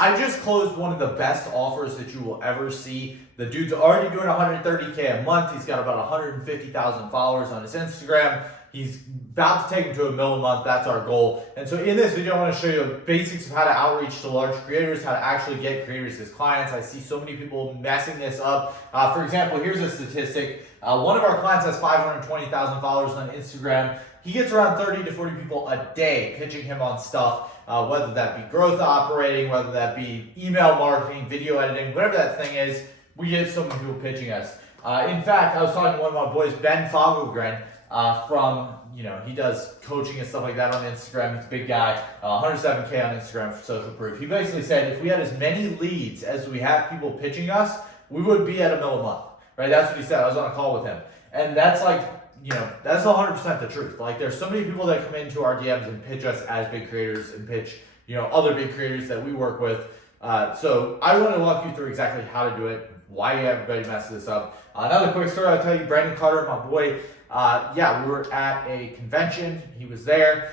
I just closed one of the best offers that you will ever see. The dude's already doing 130K a month. He's got about 150,000 followers on his Instagram. He's about to take him to $1 million a month. That's our goal. And so in this video, I want to show you the basics of how to outreach to large creators, how to actually get creators as clients. I see so many people messing this up. For example, here's a statistic. One of our clients has 520,000 followers on Instagram. He gets around 30 to 40 people a day pitching him on stuff, whether that be growth operating, whether that be email marketing, video editing, whatever that thing is. We get so many people pitching us. In fact, I was talking to one of my boys, Ben Fogelgren, from, he does coaching and stuff like that on Instagram. He's a big guy, 107K on Instagram for social proof. He basically said if we had as many leads as we have people pitching us, we would be at $1 million a month, right? That's what he said. I was on a call with him. And that's like, that's 100% the truth. Like, there's so many people that come into our DMs and pitch us as big creators and pitch, other big creators that we work with. So I want to walk you through exactly how to do it, why everybody messes this up. Another quick story I'll tell you, Brandon Carter, my boy, we were at a convention. He was there.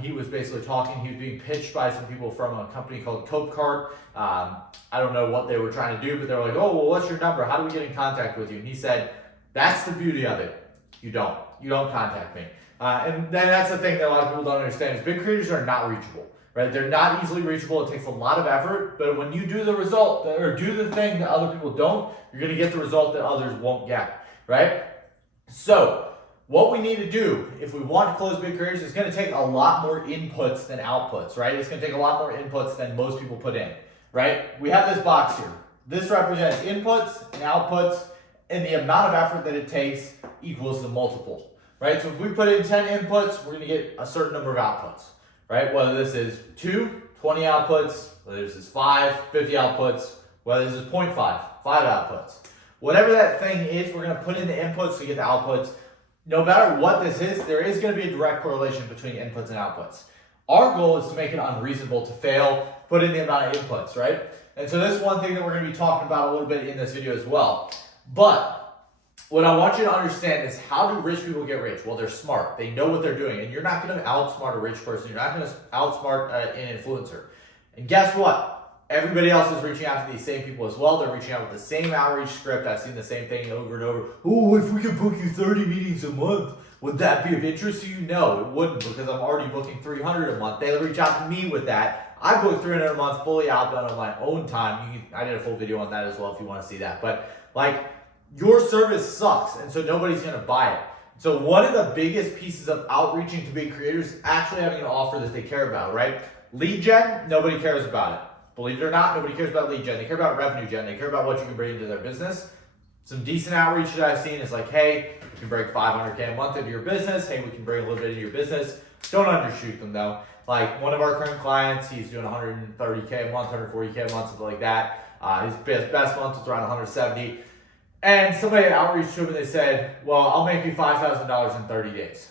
He was basically talking. He was being pitched by some people from a company called Copecart. I don't know what they were trying to do, but they were like, oh, well, what's your number? How do we get in contact with you? And he said, that's the beauty of it. You don't contact me. And then that's the thing that a lot of people don't understand is big creators are not reachable, right? They're not easily reachable. It takes a lot of effort, but when you do the result or do the thing that other people don't, you're going to get the result that others won't get, right? So what we need to do if we want to close big careers is going to take a lot more inputs than outputs, right? It's going to take a lot more inputs than most people put in, right? We have this box here. This represents inputs and outputs, and the amount of effort that it takes equals the multiple, right? So if we put in 10 inputs, we're going to get a certain number of outputs, right? Whether this is 2, 20 outputs, whether this is 5, 50 outputs, whether this is 0.5, 5 outputs. Whatever that thing is, we're going to put in the inputs to get the outputs. No matter what this is, there is going to be a direct correlation between inputs and outputs. Our goal is to make it unreasonable to fail, put in the amount of inputs, right? And so this is one thing that we're going to be talking about a little bit in this video as well. But what I want you to understand is, how do rich people get rich? Well, they're smart. They know what they're doing. And you're not going to outsmart a rich person. You're not going to outsmart an influencer. And guess what? Everybody else is reaching out to these same people as well. They're reaching out with the same outreach script. I've seen the same thing over and over. Oh, if we could book you 30 meetings a month, would that be of interest to you? No, it wouldn't, because I'm already booking 300 a month. They reach out to me with that. I book 300 a month fully outbound on my own time. I did a full video on that as well if you want to see that. But your service sucks, and so nobody's going to buy it. So one of the biggest pieces of outreaching to big creators is actually having an offer that they care about, right? Lead gen, nobody cares about it. Believe it or not, nobody cares about lead gen. They care about revenue gen. They care about what you can bring into their business. Some decent outreach that I've seen is like, hey, we can bring 500K a month into your business. Hey, we can bring a little bit into your business. Don't undershoot them though. Like one of our current clients, he's doing 130K a month, 140K a month, something like that. His best month was around 170. And somebody outreached to him and they said, well, I'll make you $5,000 in 30 days.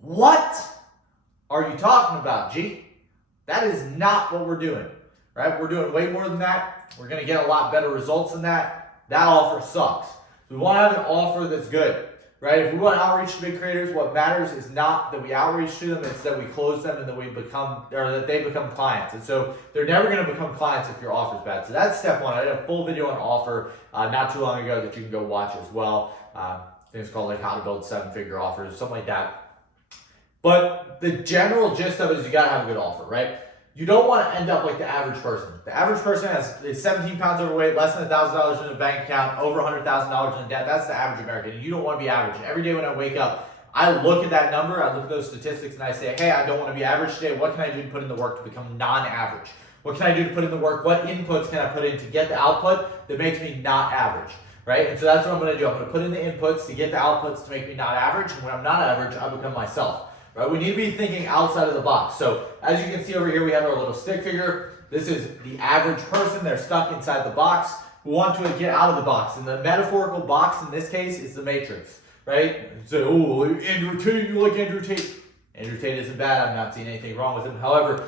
What are you talking about, G? That is not what we're doing, right? We're doing way more than that. We're going to get a lot better results than that. That offer sucks. We want to have an offer that's good, right? If we want to outreach to big creators, what matters is not that we outreach to them, it's that we close them and that that they become clients. And so they're never going to become clients if your offer's bad. So that's step one. I did a full video on offer not too long ago that you can go watch as well. I think it's called how to build 7-figure offers, something like that. But the general gist of it is you gotta have a good offer, right? You don't want to end up like the average person. The average person is 17 pounds overweight, less than $1,000 in a bank account, over $100,000 in debt. That's the average American, and you don't want to be average. And every day when I wake up, I look at that number, I look at those statistics, and I say, hey, I don't want to be average today. What can I do to put in the work to become non-average? What can I do to put in the work? What inputs can I put in to get the output that makes me not average? Right? And so that's what I'm going to do. I'm going to put in the inputs to get the outputs to make me not average. And when I'm not average, I become myself. Right? We need to be thinking outside of the box. So as you can see over here, we have our little stick figure. This is the average person. They're stuck inside the box. We want to get out of the box. And the metaphorical box in this case is the matrix, right? So, oh, Andrew Tate, you like Andrew Tate. Andrew Tate isn't bad. I'm not seeing anything wrong with him. However,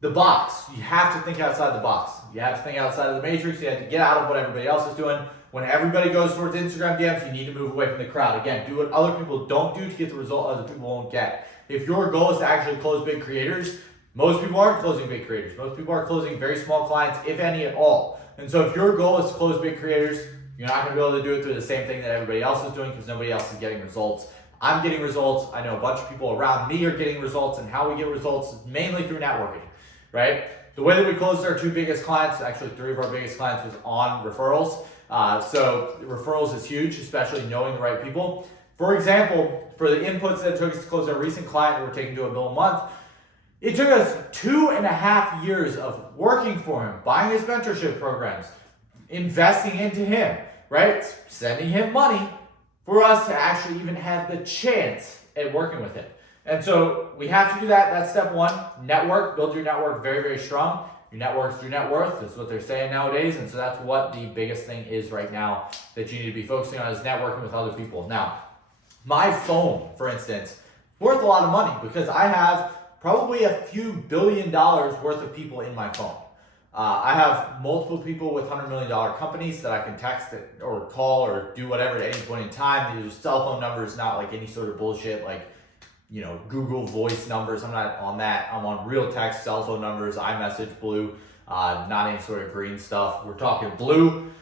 the box, you have to think outside the box. You have to think outside of the matrix. You have to get out of what everybody else is doing. When everybody goes towards Instagram DMs, you need to move away from the crowd. Again, do what other people don't do to get the result other people won't get. If your goal is to actually close big creators, Most people aren't closing big creators. Most people are closing very small clients, if any at all. And so if your goal is to close big creators, you're not going to be able to do it through the same thing that everybody else is doing because nobody else is getting results. I'm getting results. I know a bunch of people around me are getting results, and how we get results is mainly through networking, right? The way that we closed our 2 biggest clients, actually 3 of our biggest clients, was on referrals. So referrals is huge, especially knowing the right people. For example, for the inputs that it took us to close our recent client, we're taking to $1 million a month. It took us 2.5 years of working for him, buying his mentorship programs, investing into him, right? Sending him money for us to actually even have the chance at working with him. And so we have to do that. That's step 1. Network, build your network very, very strong. Your network's your net worth. That's what they're saying nowadays. And so that's what the biggest thing is right now that you need to be focusing on, is networking with other people. Now, my phone, for instance, worth a lot of money because I have probably a few $1 billion worth of people in my phone. I have multiple people with $100 million companies that I can text or call or do whatever at any point in time. These are cell phone numbers, not like any sort of bullshit like, Google voice numbers. I'm not on that. I'm on real text, cell phone numbers, iMessage, blue, not any sort of green stuff. We're talking blue.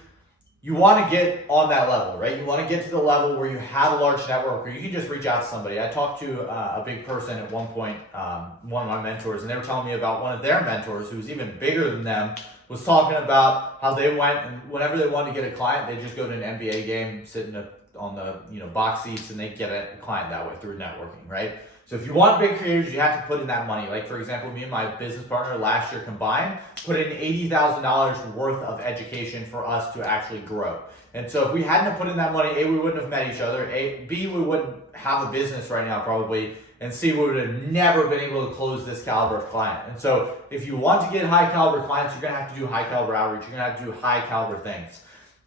You want to get on that level, right? You want to get to the level where you have a large network where you can just reach out to somebody. I talked to a big person at one point, one of my mentors, and they were telling me about one of their mentors who was even bigger than them, was talking about how they went, and whenever they wanted to get a client, they just go to an NBA game, sit on the box seats, and they get a client that way through networking, right? So if you want big creators, you have to put in that money. Like, for example, me and my business partner last year combined put in $80,000 worth of education for us to actually grow. And so if we hadn't put in that money, A, we wouldn't have met each other. B, we wouldn't have a business right now probably. And C, we would have never been able to close this caliber of client. And so if you want to get high caliber clients, you're going to have to do high caliber outreach. You're going to have to do high caliber things.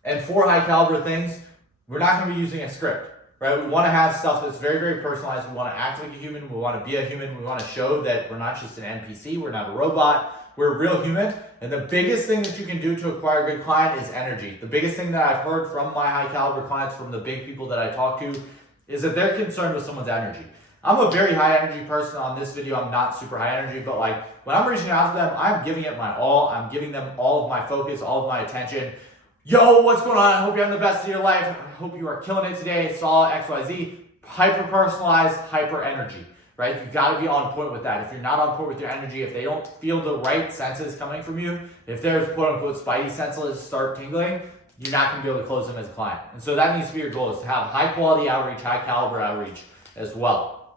And for high caliber things, we're not going to be using a script. Right? We want to have stuff that's very, very personalized. We want to act like a human. We want to be a human. We want to show that we're not just an NPC. We're not a robot. We're a real human. And the biggest thing that you can do to acquire a good client is energy. The biggest thing that I've heard from my high caliber clients, from the big people that I talk to, is that they're concerned with someone's energy. I'm a very high energy person. On this video, I'm not super high energy, but like when I'm reaching out to them, I'm giving it my all. I'm giving them all of my focus, all of my attention. Yo, what's going on? I hope you're having the best of your life. I hope you are killing it today. Saw XYZ. Hyper personalized, hyper energy, right? You got to be on point with that. If you're not on point with your energy, if they don't feel the right senses coming from you, if their quote unquote spidey senses start tingling, you're not going to be able to close them as a client. And so that needs to be your goal, is to have high quality outreach, high caliber outreach as well.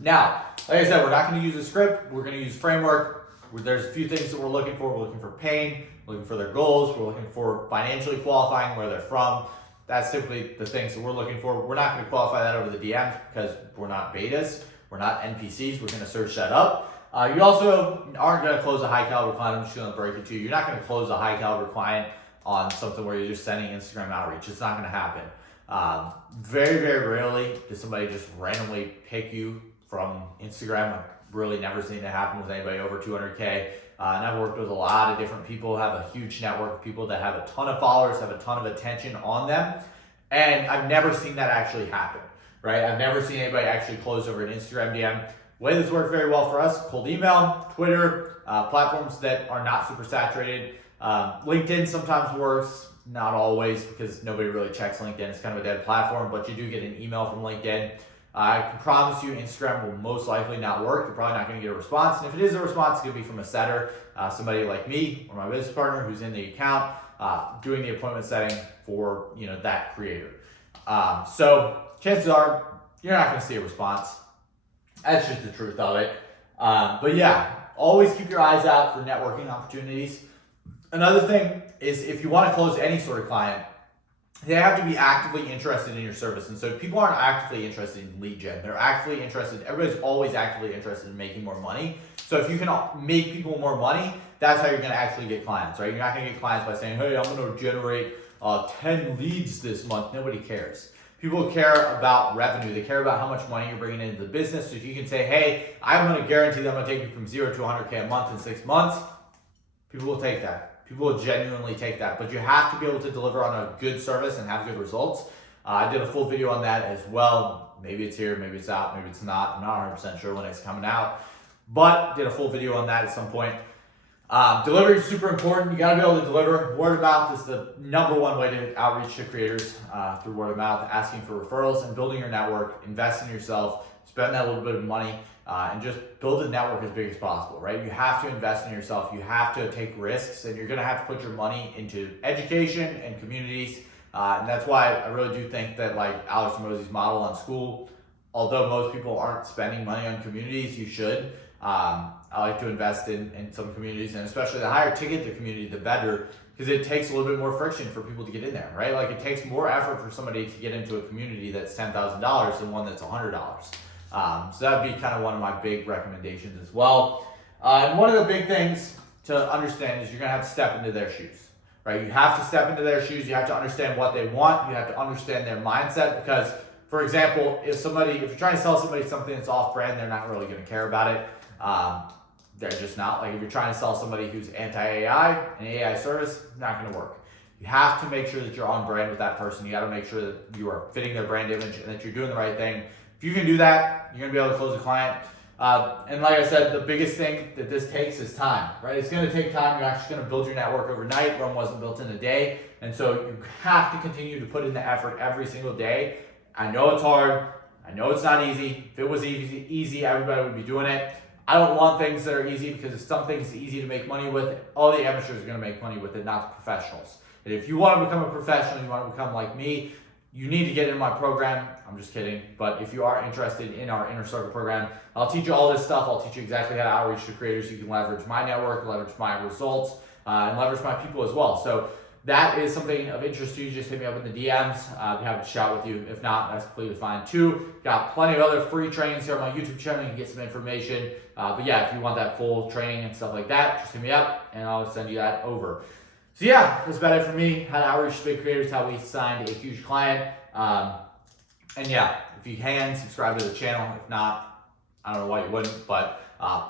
Now, like I said, we're not going to use a script. We're going to use framework. There's a few things that we're looking for. We're looking for pain, looking for their goals. We're looking for financially qualifying, where they're from. That's typically the things that we're looking for. We're not going to qualify that over the DMs because we're not betas. We're not NPCs. We're going to search that up. You also aren't going to close a high caliber client. I'm just going to break it to you. You're not going to close a high caliber client on something where you're just sending Instagram outreach. It's not going to happen. Very, very rarely does somebody just randomly pick you from Instagram. I've really never seen it happen with anybody over 200K. And I've worked with a lot of different people, have a huge network of people that have a ton of followers, have a ton of attention on them. And I've never seen that actually happen, right? I've never seen anybody actually close over an Instagram DM. The way this worked very well for us: cold email, Twitter, platforms that are not super saturated. LinkedIn sometimes works, not always, because nobody really checks LinkedIn. It's kind of a dead platform, but you do get an email from LinkedIn. I can promise you Instagram will most likely not work. You're probably not going to get a response. And if it is a response, it's going to be from a setter, somebody like me or my business partner who's in the account, doing the appointment setting for that creator. So chances are you're not going to see a response. That's just the truth of it. But yeah, always keep your eyes out for networking opportunities. Another thing is, if you want to close any sort of client, they have to be actively interested in your service. And so if people aren't actively interested in lead gen, they're actively interested. Everybody's always actively interested in making more money. So if you can make people more money, that's how you're going to actually get clients, right? You're not going to get clients by saying, hey, I'm going to generate 10 leads this month. Nobody cares. People care about revenue. They care about how much money you're bringing into the business. So if you can say, hey, I'm going to guarantee that I'm going to take you from 0 to 100K a month in 6 months, people will take that. People will genuinely take that, but you have to be able to deliver on a good service and have good results. I did a full video on that as well. Maybe it's here, maybe it's out, maybe it's not. I'm not 100% sure when it's coming out. but did a full video on that at some point. Delivery is super important. You got to be able to deliver. Word of mouth is the number one way to outreach to creators, through word of mouth, asking for referrals and building your network. Invest in yourself, spend that little bit of money, and just build a network as big as possible, right? You have to invest in yourself. You have to take risks, and you're going to have to put your money into education and communities. And that's why I really do think that like Alex Hormozi's model on school, although most people aren't spending money on communities, you should. I like to invest in some communities, and especially the higher ticket the community, the better, because it takes a little bit more friction for people to get in there, right? Like it takes more effort for somebody to get into a community that's $10,000 than one that's $100. So that would be kind of one of my big recommendations as well. And one of the big things to understand is you're gonna have to step into their shoes, right? You have to step into their shoes. You have to understand what they want. You have to understand their mindset, because, for example, if you're trying to sell somebody something that's off-brand, they're not really gonna care about it. They're just not. Like if you're trying to sell somebody who's anti-AI, an AI service, not going to work. You have to make sure that you're on brand with that person. You got to make sure that you are fitting their brand image and that you're doing the right thing. If you can do that, you're going to be able to close a client. And like I said, the biggest thing that this takes is time, right? It's going to take time. You're actually going to build your network overnight. Rome wasn't built in a day. And so you have to continue to put in the effort every single day. I know it's hard. I know it's not easy. If it was easy, everybody would be doing it. I don't want things that are easy, because if something's easy to make money with, all the amateurs are going to make money with it, not the professionals. And if you want to become a professional, you want to become like me, you need to get in my program. I'm just kidding. But if you are interested in our Inner Circle program, I'll teach you all this stuff. I'll teach you exactly how to outreach to creators. You can leverage my network, leverage my results, and leverage my people as well. So that is something of interest to you, just hit me up in the DMs. I'd be happy to chat with you. If not, that's completely fine too. Got plenty of other free trainings here on my YouTube channel. You can get some information. But yeah, if you want that full training and stuff like that, just hit me up and I'll send you that over. So yeah, that's about it for me. How to outreach to big creators, how we signed a huge client. And yeah, if you can, subscribe to the channel. If not, I don't know why you wouldn't, but